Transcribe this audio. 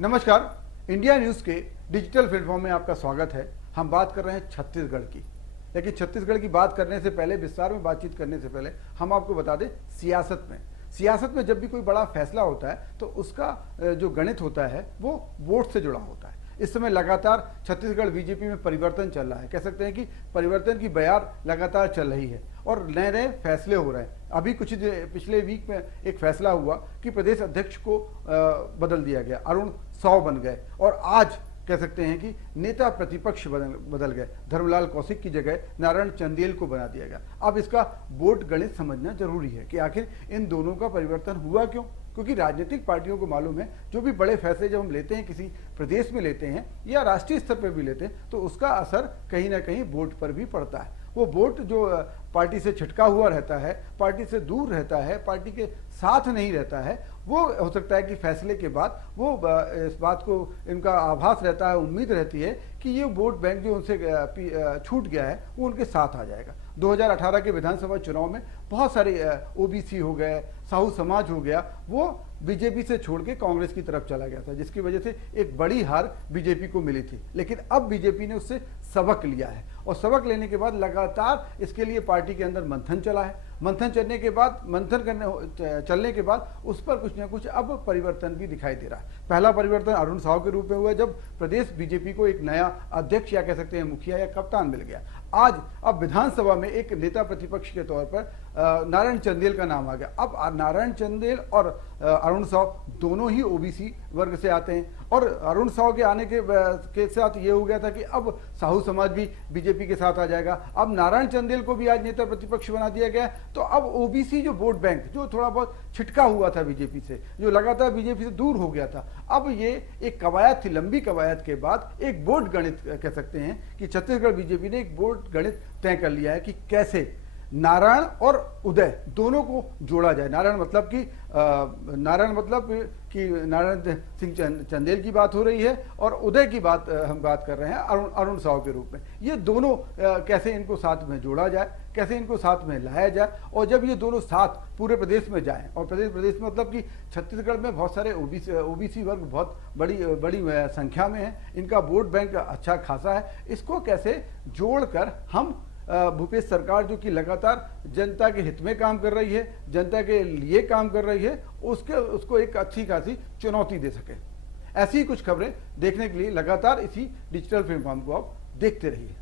नमस्कार, India news के digital platform में आपका स्वागत है। हम बात कर रहे हैं छत्तीसगढ़ की, लेकिन छत्तीसगढ़ की बात करने से पहले, विस्तार में बातचीत करने से पहले हम आपको बता दें, सियासत में जब भी कोई बड़ा फैसला होता है तो उसका जो गणित होता है वो वोट से जुड़ा होता है। इस समय लगातार छत्तीसगढ़ बीजेपी में परिवर्तन चल रहा है। कह सकते हैं कि परिवर्तन की बयार लगातार चल रही है और नए नए फैसले हो रहे हैं। अभी कुछ पिछले वीक में एक फैसला हुआ कि प्रदेश अध्यक्ष को बदल दिया गया, अरुण साव बन गए और आज कह सकते हैं कि नेता प्रतिपक्ष बदल गए। धर्मलाल कौशिक की जगह नारायण चंदेल को बना दिया गया। अब इसका बोर्ड गणित समझना जरूरी है कि आखिर इन दोनों का परिवर्तन हुआ क्यों, क्योंकि राजनीतिक पार्टियों को मालूम है जो भी बड़े फैसले जब हम लेते हैं, किसी प्रदेश में लेते हैं या राष्ट्रीय स्तर पर भी लेते हैं, तो उसका असर कहीं ना कहीं वोट पर भी पड़ता है। वो वोट जो पार्टी से छिटका हुआ रहता है, पार्टी से दूर रहता है, पार्टी के साथ नहीं रहता है, वो हो सकता है कि फैसले के बाद वो इस बात को इनका आभास रहता है, उम्मीद रहती है कि ये वोट बैंक जो उनसे छूट गया है वो उनके साथ आ जाएगा। 2018 के विधानसभा चुनाव में बहुत सारे ओबीसी हो गए, साहू समाज हो गया, वो बीजेपी से छोड़ के कांग्रेस की तरफ चला गया था, जिसकी वजह से एक बड़ी हार बीजेपी को मिली थी। लेकिन अब बीजेपी ने उससे सबक लिया है और सबक लेने के बाद लगातार इसके लिए पार्टी के अंदर मंथन चला है। मंथन चलने के बाद उस पर कुछ ना कुछ अब परिवर्तन भी दिखाई दे रहा है। पहला परिवर्तन अरुण साव के रूप में हुआ जब प्रदेश बीजेपी को एक नया अध्यक्ष या कह सकते हैं मुखिया या कप्तान मिल गया। आज अब विधानसभा में एक नेता प्रतिपक्ष के तौर पर नारायण चंदेल का नाम आ गया। अब नारायण चंदेल और अरुण साव दोनों ही ओबीसी वर्ग से आते हैं और अरुण साव के आने के साथ ये हो गया था कि अब साहू समाज भी बीजेपी के साथ आ जाएगा। अब नारायण चंदेल को भी आज नेता प्रतिपक्ष बना दिया गया। तो अब ओबीसी जो वोट बैंक जो थोड़ा बहुत छिटका हुआ था बीजेपी से, जो लगातार बीजेपी से दूर हो गया था, अब ये एक कवायद थी, लंबी कवायद के बाद एक वोट गणित कह सकते हैं कि छत्तीसगढ़ बीजेपी ने एक वोट गणित तय कर लिया है कि कैसे नारायण और उदय दोनों को जोड़ा जाए। नारायण मतलब कि नारायण सिंह चंदेल की बात हो रही है और उदय की बात हम बात कर रहे हैं अरुण साव के रूप में। ये दोनों कैसे इनको साथ में जोड़ा जाए, कैसे इनको साथ में लाया जाए और जब ये दोनों साथ पूरे प्रदेश में जाएं, और प्रदेश में मतलब कि छत्तीसगढ़ में बहुत सारे ओबीसी वर्ग बहुत बड़ी संख्या में है, इनका वोट बैंक अच्छा खासा है, इसको कैसे जोड़कर हम भूपेश सरकार जो कि लगातार जनता के हित में काम कर रही है, जनता के लिए काम कर रही है, उसको एक अच्छी खासी चुनौती दे सके। ऐसी ही कुछ खबरें देखने के लिए लगातार इसी डिजिटल प्लेटफॉर्म को आप देखते रहिए।